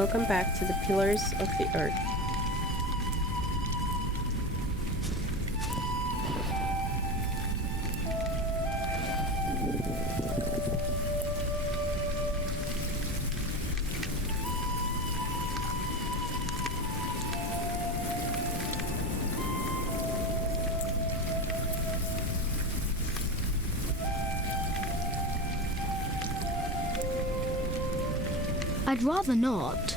Welcome back to the Pillars of the Earth. I'd rather not.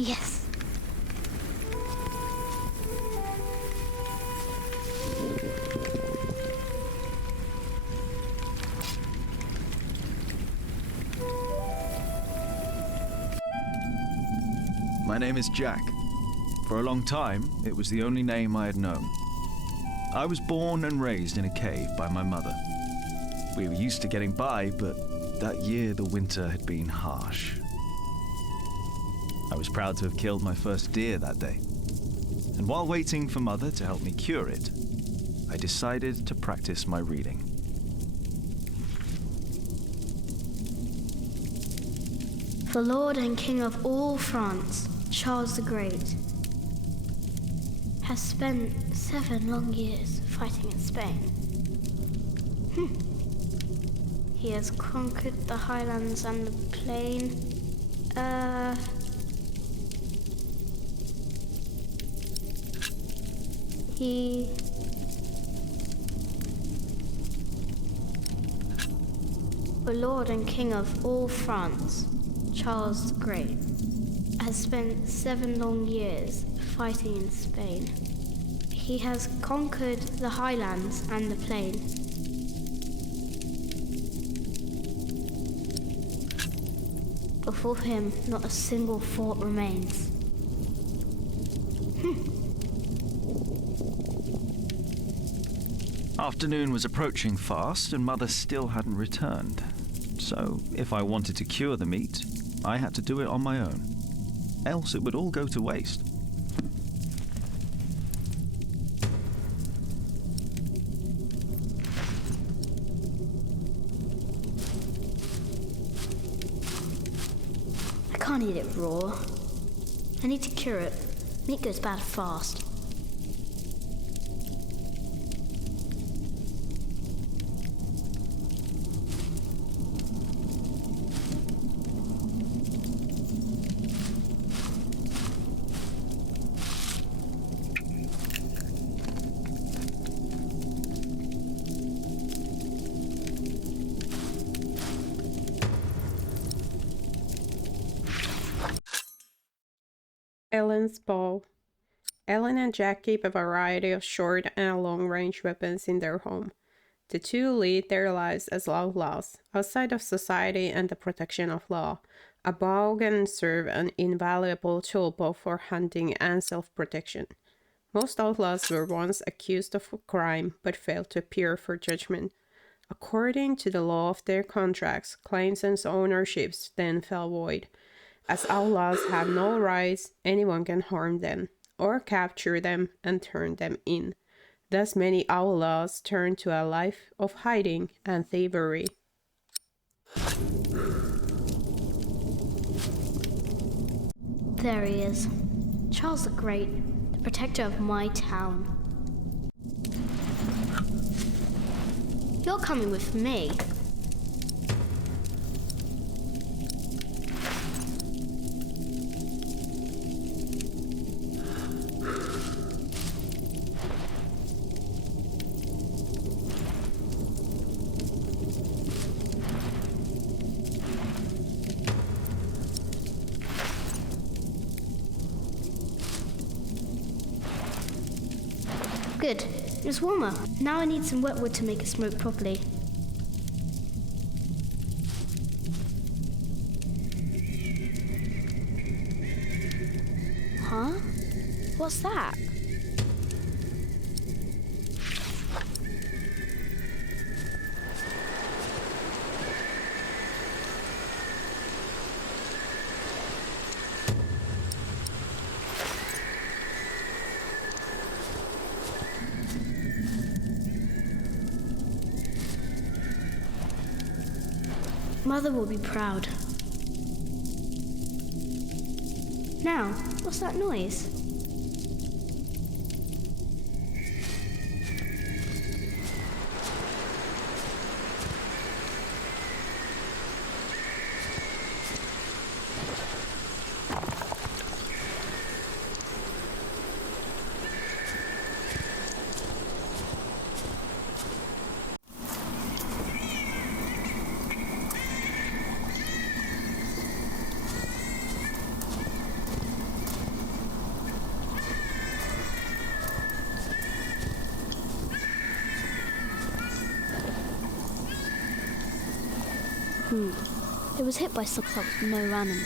Yes. My name is Jack. For a long time, it was the only name I had known. I was born and raised in a cave by my mother. We were used to getting by, but that year the winter had been harsh. I was proud to have killed my first deer that day. And while waiting for Mother to help me cure it, I decided to practice my reading. The Lord and King of all France, Charles the Great, has spent 7 long years fighting in Spain. He has conquered the highlands and the plain. The Lord and King of all France, Charles the Great, has spent 7 long years fighting in Spain. He has conquered the highlands and the plain. Before him, not a single fort remains. Afternoon was approaching fast, and Mother still hadn't returned. So, if I wanted to cure the meat, I had to do it on my own. Else it would all go to waste. I can't eat it raw. I need to cure it. Meat goes bad fast. Ellen's bow. Ellen and Jack keep a variety of short and long-range weapons in their home. The two lead their lives as outlaws, outside of society and the protection of law. A bow can serve an invaluable tool both for hunting and self-protection. Most outlaws were once accused of a crime but failed to appear for judgment. According to the law of their contracts, claims and ownerships then fell void. As outlaws have no rights, anyone can harm them, or capture them and turn them in. Thus many outlaws turn to a life of hiding and thievery. There he is. Charles the Great, the protector of my town. You're coming with me. Good. It's warmer. Now I need some wet wood to make it smoke properly. Huh? What's that? Mother will be proud. Now, what's that noise? It was hit by some no animal.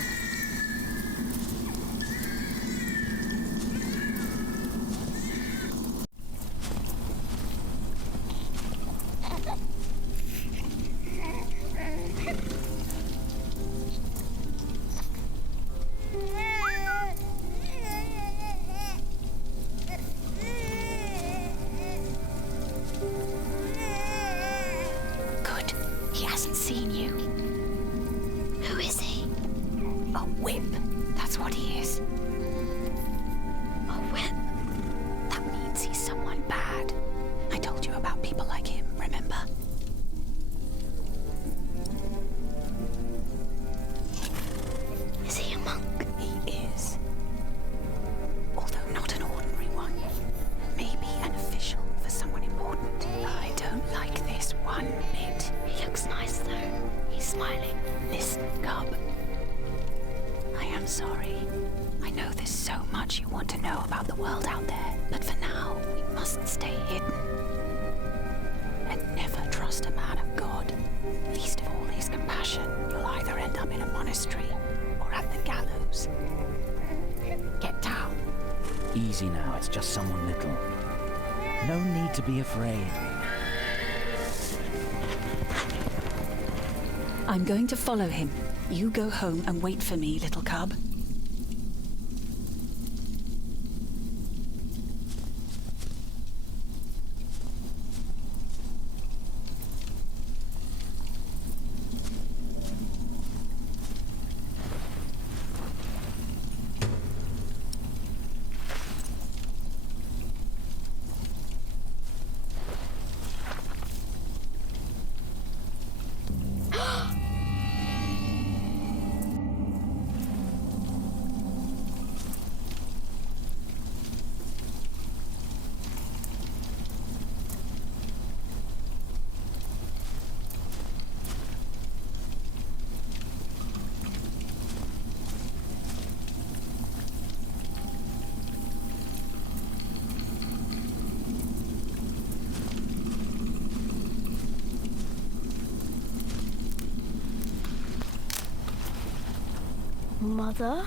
Good. He hasn't seen you. Who is he? A whip. That's what he is. A whip? That means he's someone bad. I told you about people like him, remember? Is he a monk? He is. Although not an ordinary one. Maybe an official for someone important. I don't like this one bit. He looks nice though. He's smiling. Listen, Cub. I am sorry. I know there's so much you want to know about the world out there, but for now, we must stay hidden. And never trust a man of God. Least of all his compassion. You'll either end up in a monastery or at the gallows. Get down. Easy now, it's just someone little. No need to be afraid. I'm going to follow him. You go home and wait for me, little cub. Mother?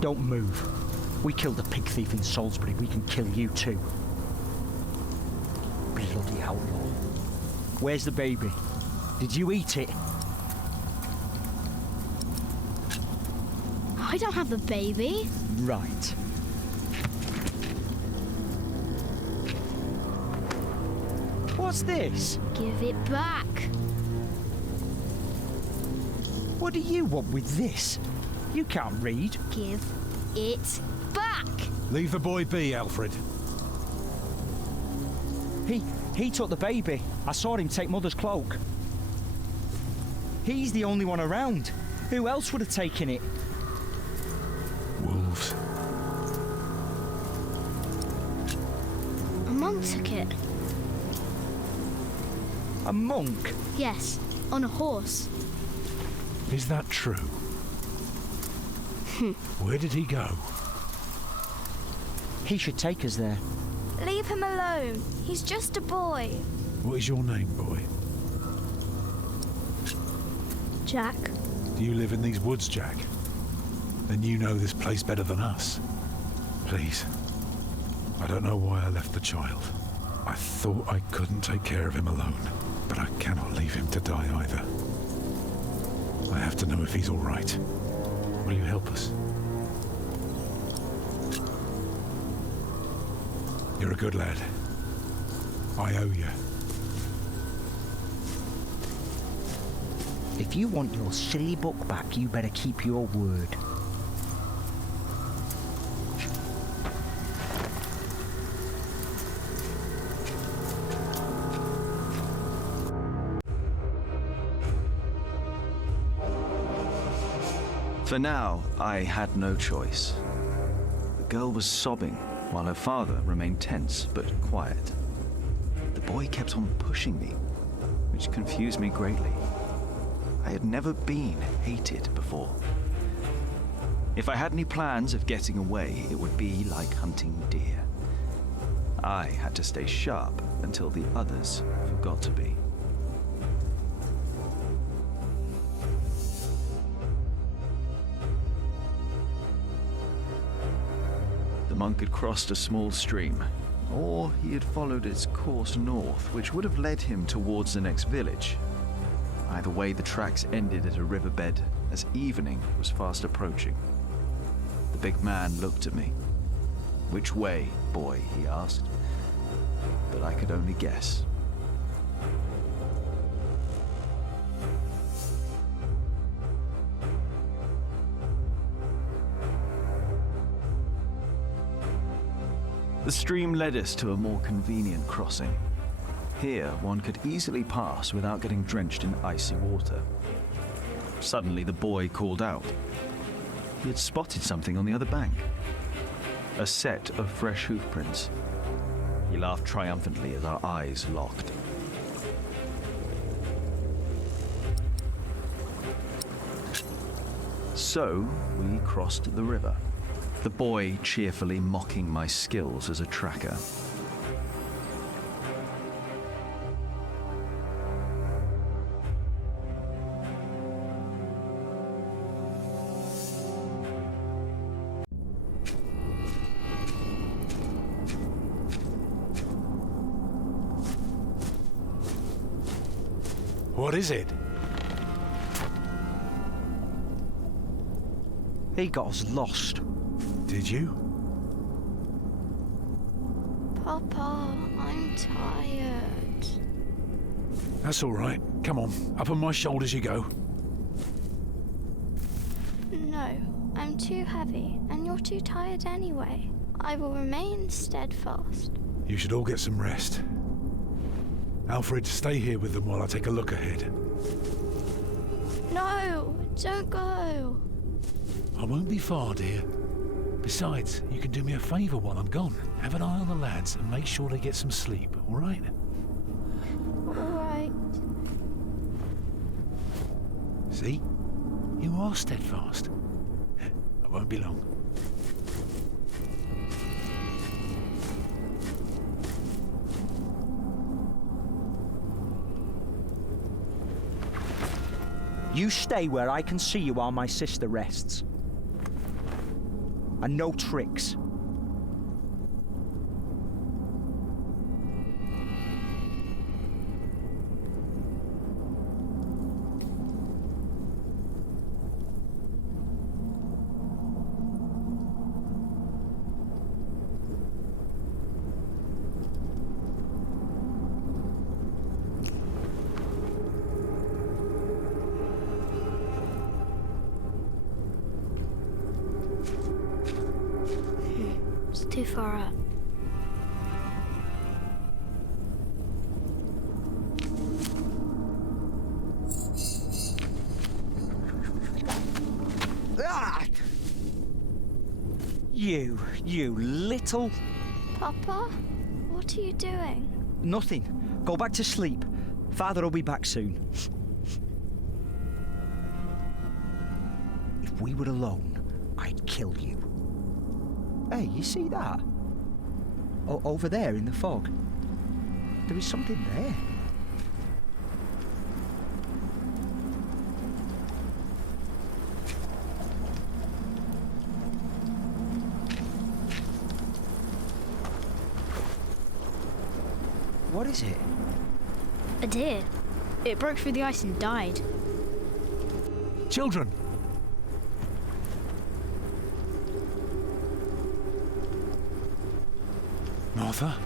Don't move. We killed a pig thief in Salisbury. We can kill you too. Bloody outlaw. Where's the baby? Did you eat it? I don't have the baby. Right. What's this? Give it back. What do you want with this? You can't read. Give it back. Leave the boy be, Alfred. He took the baby. I saw him take Mother's cloak. He's the only one around. Who else would have taken it? elves. A monk took it. A monk? Yes, on a horse. Is that true? Where did he go? He should take us there. Leave him alone. He's just a boy. What is your name, boy? Jack. Do you live in these woods, Jack? Then you know this place better than us. Please. I don't know why I left the child. I thought I couldn't take care of him alone, but I cannot leave him to die either. I have to know if he's all right. Will you help us? You're a good lad. I owe you. If you want your silly book back, you better keep your word. For now, I had no choice. The girl was sobbing, while her father remained tense but quiet. The boy kept on pushing me, which confused me greatly. I had never been hated before. If I had any plans of getting away, it would be like hunting deer. I had to stay sharp until the others forgot to be. The monk had crossed a small stream, or he had followed its course north, which would have led him towards the next village. Either way, the tracks ended at a riverbed as evening was fast approaching. The big man looked at me. "Which way, boy?" he asked. But I could only guess. The stream led us to a more convenient crossing. Here, one could easily pass without getting drenched in icy water. Suddenly, the boy called out. He had spotted something on the other bank. A set of fresh hoof prints. He laughed triumphantly as our eyes locked. So, we crossed the river. The boy cheerfully mocking my skills as a tracker. What is it? He got us lost. Did you? Papa, I'm tired. That's all right. Come on, up on my shoulders you go. No, I'm too heavy, and you're too tired anyway. I will remain steadfast. You should all get some rest. Alfred, stay here with them while I take a look ahead. No, don't go. I won't be far, dear. Besides, you can do me a favour while I'm gone. Have an eye on the lads and make sure they get some sleep, all right? All right. See? You are steadfast. I won't be long. You stay where I can see you while my sister rests. And no tricks. It's too far up. Ah! You little... Papa, what are you doing? Nothing. Go back to sleep. Father will be back soon. If we were alone, I'd kill you. Hey, you see that? Over there in the fog. There is something there. What is it? A deer. It broke through the ice and died. Children! Martha,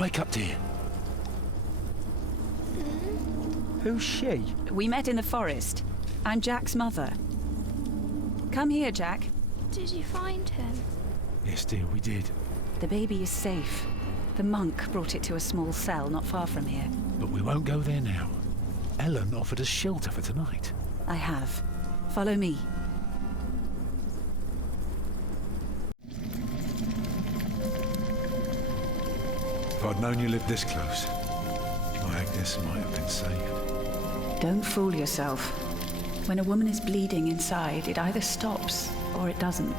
wake up, dear. Who's she? We met in the forest. I'm Jack's mother. Come here, Jack. Did you find him? Yes, dear, we did. The baby is safe. The monk brought it to a small cell not far from here. But we won't go there now. Ellen offered us shelter for tonight. I have. Follow me. If I'd known you lived this close, my Agnes might have been safe. Don't fool yourself. When a woman is bleeding inside, it either stops or it doesn't.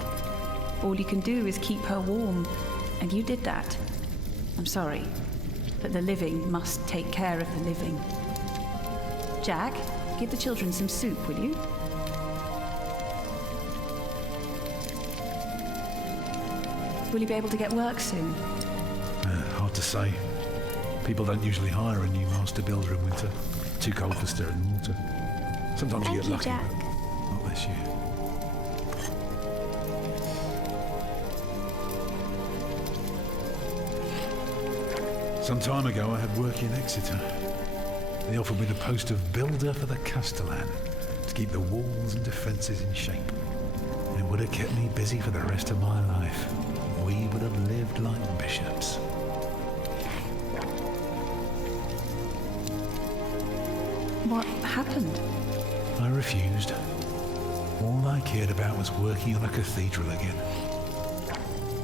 All you can do is keep her warm, and you did that. I'm sorry, but the living must take care of the living. Jack, give the children some soup, will you? Will you be able to get work soon? Hard to say. People don't usually hire a new master builder in winter. Too cold for stirring water. Sometimes you Thank get you, lucky, Jack. but not this year. Some time ago I had work in Exeter. They offered me the post of builder for the castellan to keep the walls and defences in shape. It would have kept me busy for the rest of my life. We would have lived like bishops. What happened? I refused. All I cared about was working on a cathedral again.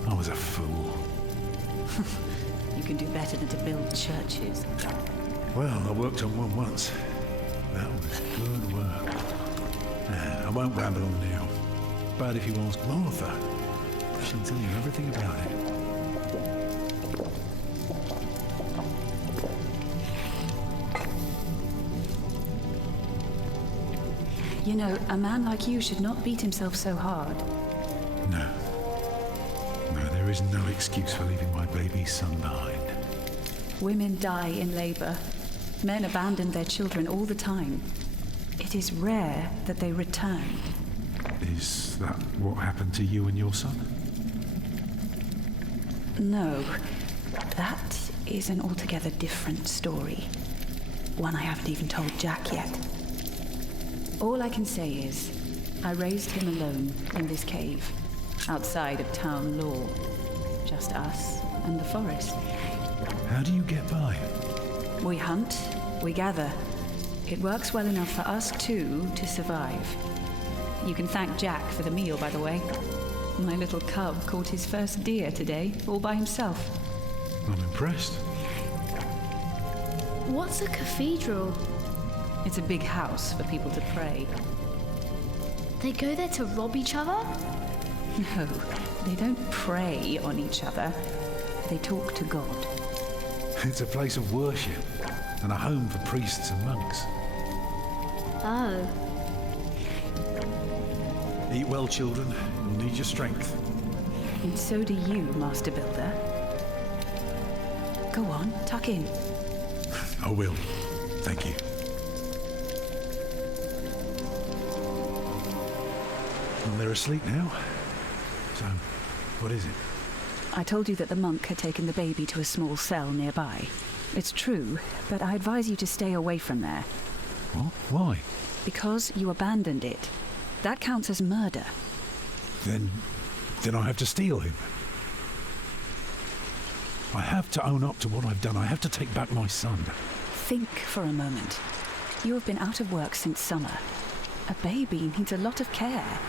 I was a fool. You can do better than to build churches. Well, I worked on one once. That was good work. I won't ramble on now. But if you ask Martha, she'll tell you everything about it. You know, a man like you should not beat himself so hard. No. No, there is no excuse for leaving my baby son behind. Women die in labor. Men abandon their children all the time. It is rare that they return. Is that what happened to you and your son? No, that is an altogether different story. One I haven't even told Jack yet. All I can say is, I raised him alone in this cave, outside of town law. Just us and the forest. How do you get by? We hunt, we gather. It works well enough for us two to survive. You can thank Jack for the meal, by the way. My little cub caught his first deer today, all by himself. I'm impressed. What's a cathedral? It's a big house for people to pray. They go there to rob each other? No, they don't prey on each other. They talk to God. It's a place of worship and a home for priests and monks. Oh. Eat well, children. You'll need your strength. And so do you, Master Builder. Go on, tuck in. I will. Thank you. Well, they're asleep now. So, what is it? I told you that the monk had taken the baby to a small cell nearby. It's true, but I advise you to stay away from there. What? Why? Because you abandoned it. That counts as murder. Then I have to steal him. I have to own up to what I've done. I have to take back my son. Think for a moment. You have been out of work since summer. A baby needs a lot of care,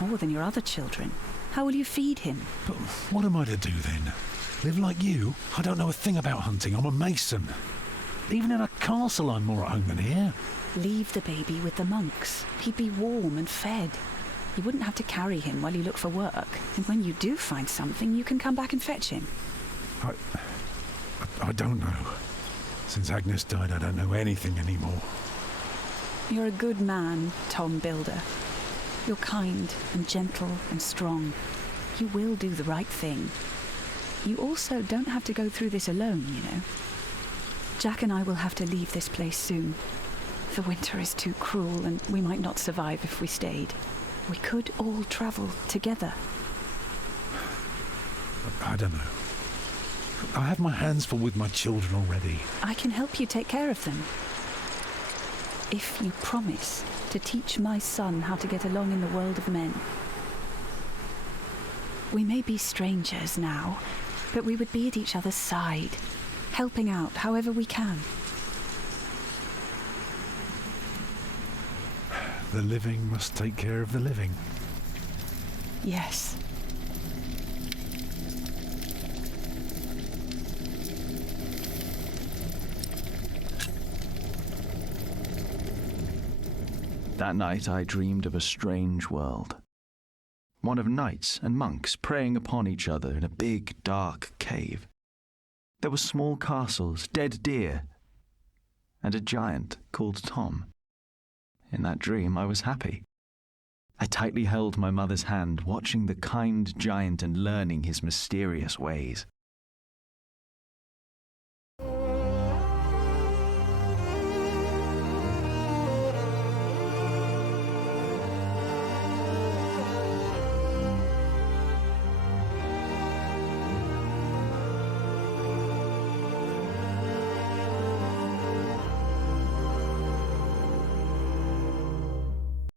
more than your other children. How will you feed him? But what am I to do then? Live like you? I don't know a thing about hunting. I'm a mason. Even in a castle, I'm more at home than here. Leave the baby with the monks. He'd be warm and fed. You wouldn't have to carry him while you look for work. And when you do find something, you can come back and fetch him. I don't know. Since Agnes died, I don't know anything anymore. You're a good man, Tom Builder. You're kind and gentle and strong. You will do the right thing. You also don't have to go through this alone, you know. Jack and I will have to leave this place soon. The winter is too cruel and we might not survive if we stayed. We could all travel together. I don't know. I have my hands full with my children already. I can help you take care of them. If you promise to teach my son how to get along in the world of men. We may be strangers now, but we would be at each other's side, helping out however we can. The living must take care of the living. Yes. That night I dreamed of a strange world. One of knights and monks preying upon each other in a big, dark cave. There were small castles, dead deer, and a giant called Tom. In that dream I was happy. I tightly held my mother's hand, watching the kind giant and learning his mysterious ways.